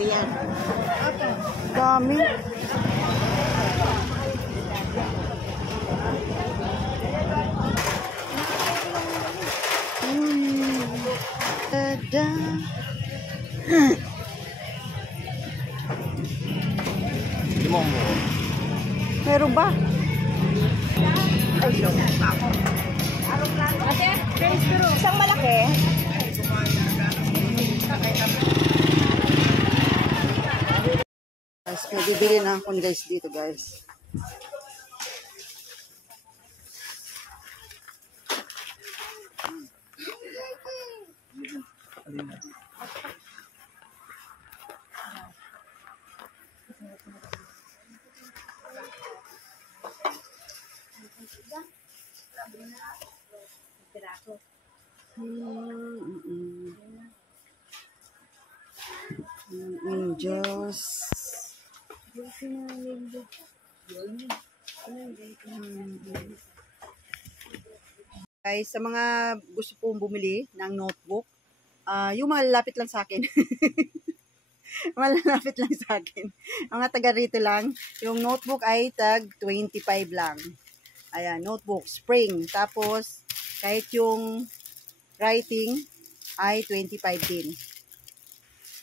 20 yan. Dami. Tada. Limong mo. Meron ba? Ay, no. Ate, isang malaki. Guys, may bibili na akong guys dito guys. Diyos. Guys, sa mga gusto pong bumili ng notebook, yung malalapit lang sa akin. Malalapit lang sa akin. Mga taga rito lang. Yung notebook ay tag 25 lang. Ayan, notebook, spring. Tapos, kahit yung writing ay 25 din.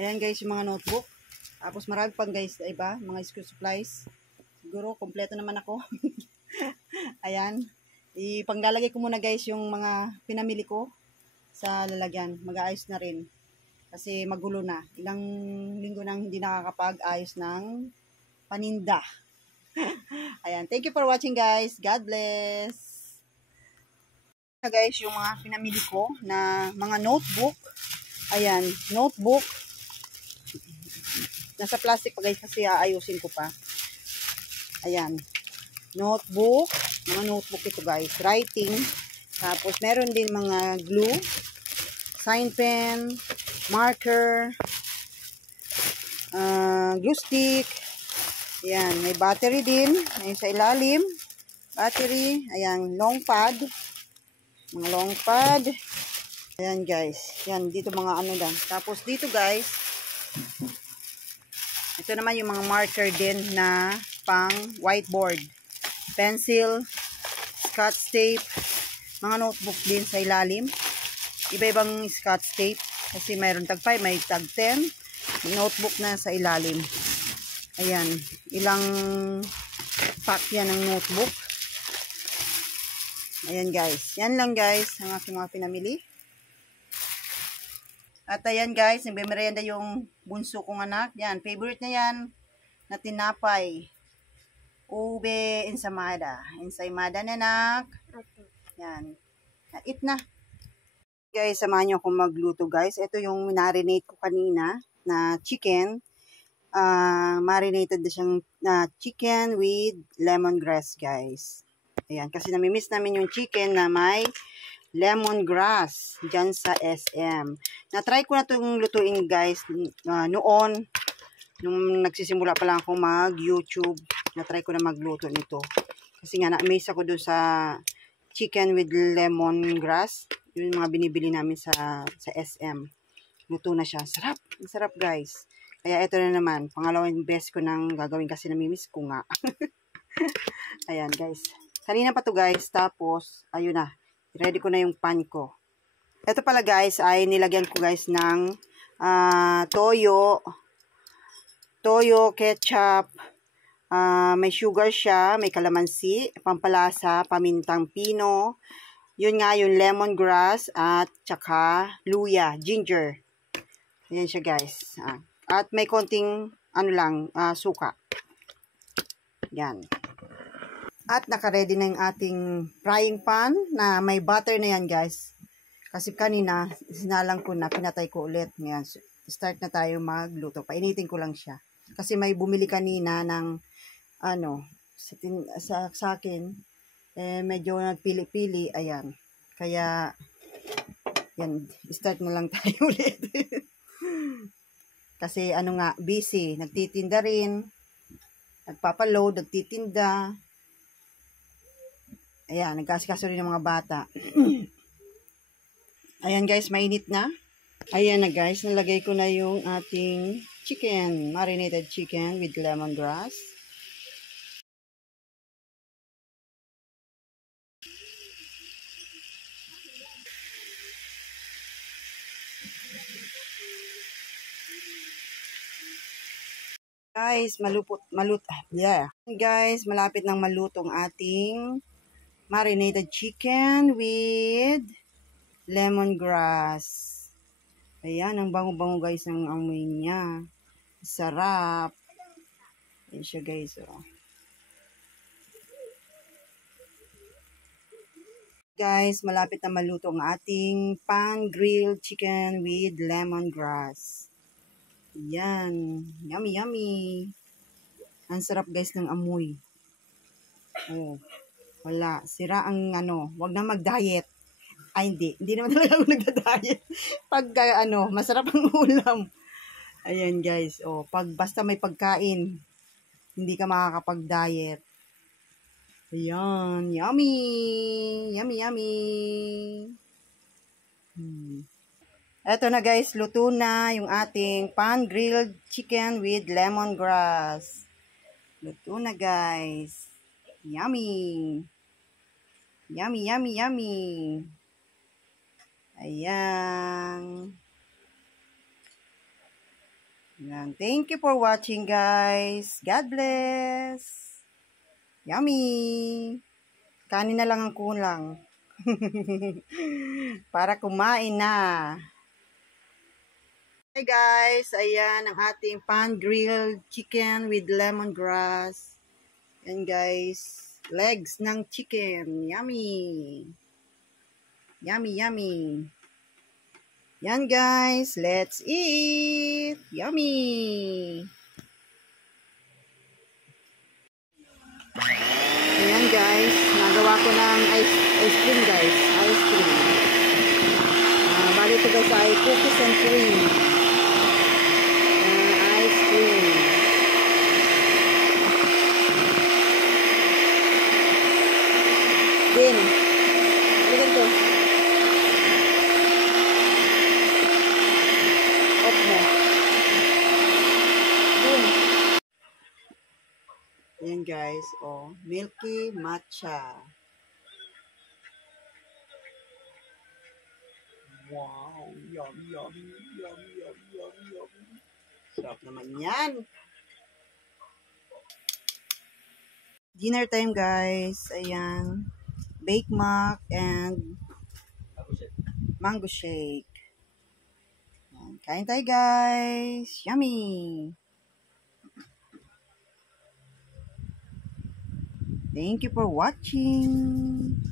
Ayan guys, yung mga notebook. Tapos marami pang guys, iba, mga school supplies. Siguro, kompleto naman ako. Ayan. Ipanglalagay ko muna guys yung mga pinamili ko sa lalagyan. Mag-aayos na rin. Kasi magulo na. Ilang linggo nang hindi nakakapag-ayos ng paninda. Ayan. Thank you for watching guys. God bless. Guys, yung mga pinamili ko na mga notebook. Ayan. Notebook. Nasa plastic pa guys kasi aayusin ko pa. Ayan. Notebook. Mga notebook ito guys. Writing. Tapos meron din mga glue. Sign pen. Marker. Glue stick. Ayan. May battery din. May sa ilalim. Battery. Ayan. Long pad. Mga long pad. Ayan guys. Yan. Dito mga ano lang. Tapos dito guys. Ito naman yung mga marker din na pang whiteboard. Pencil, scotch tape, mga notebook din sa ilalim. Iba-ibang scotch tape kasi mayroon tag 5, may tag 10. May notebook na sa ilalim. Ayan, ilang pack yan ng notebook. Ayan guys, yan lang guys ang aking mga pinamili. At ayan guys, nagbe-merienda yung bunso kong anak. Yan, favorite na yan na tinapay. Ube ensaymada. Ensaymada na anak. Yan. Eat na. Guys, samahan nyo akong magluto guys. Ito yung marinate ko kanina na chicken. Marinated na siyang chicken with lemongrass guys. Ayan, kasi namimiss namin yung chicken na may lemongrass dyan sa SM. Na-try ko na itong lutuin guys noon, nung nagsisimula pa lang ako mag-YouTube. Na-try ko na magluto nito. Kasi nga na-amaze ako doon sa chicken with lemongrass. Yung mga binibili namin sa SM. Luto na siya. Sarap. Sarap guys. Kaya ito na naman. Pangalawang best ko nang gagawin kasi namimiss ko nga. Ayan guys. Kanina pa to guys. Tapos, ayun na. Ready ko na yung pan ko. Ito pala guys ay nilagyan ko guys ng toyo, ketchup, may sugar siya, may kalamansi, pampalasa, pamintang pino, yun nga yung lemongrass at tsaka luya, ginger. Ayan siya guys. At may konting ano lang, suka. Yan. At naka-ready na yung ating frying pan na may butter na yan guys. Kasi kanina, sinalang ko na, pinatay ko ulit. Ngayon, start na tayo magluto. Painitin ko lang siya. Kasi may bumili kanina ng, sa akin, medyo nagpili-pili. Ayan. Kaya, yan, start na lang tayo ulit. Kasi busy. Nagtitinda rin. Nagpapaload, nagtitinda. Ayan, nagkasikaso rin ng mga bata. Ayan guys, mainit na. Ayan na guys, nalagay ko na yung ating chicken, marinated chicken with lemongrass. Guys, Guys, malapit nang maluto ang ating marinated chicken with lemongrass. Ayan, ang bango-bango guys ng amoy niya. Sarap. Ayan siya guys, oh. Guys, malapit na maluto ang ating pan-grilled chicken with lemongrass. Ayan. Yummy, yummy. Ang sarap guys ng amoy. Oh, wala. Sira ang wag na mag-diet. Ay, hindi. Hindi naman talaga ako nagda-diet. Pag, masarap ang ulam. Ayan guys. Oh, basta may pagkain, hindi ka makakapag-diet. Ayan. Yummy. Yummy, yummy. Eto na guys, luto na yung ating pan-grilled chicken with lemongrass. Luto na guys. Yummy. Yummy, yummy, yummy. Ayan. Ayan. Thank you for watching guys. God bless. Yummy. Kanin na lang ang kulang. Para kumain na. Hi guys, ayan ang ating pan-grilled chicken with lemongrass. Ayan guys, legs ng chicken. Yummy. Yummy, yummy. Yan guys, let's eat. Yummy. Ayan guys, nagawa ko ng ice cream guys. Ice cream. Bali ito guys ay cookies and cream. Ice cream. Din. Balikan to. Off mo. Din. Ayan guys, oh, milky matcha. Wow, yummy, yummy, yummy, yummy, yummy, yummy. Sarap naman yan. Dinner time guys, ayan. Bake mac and mango shake. Ayan. Kain tayo guys. Yummy. Thank you for watching.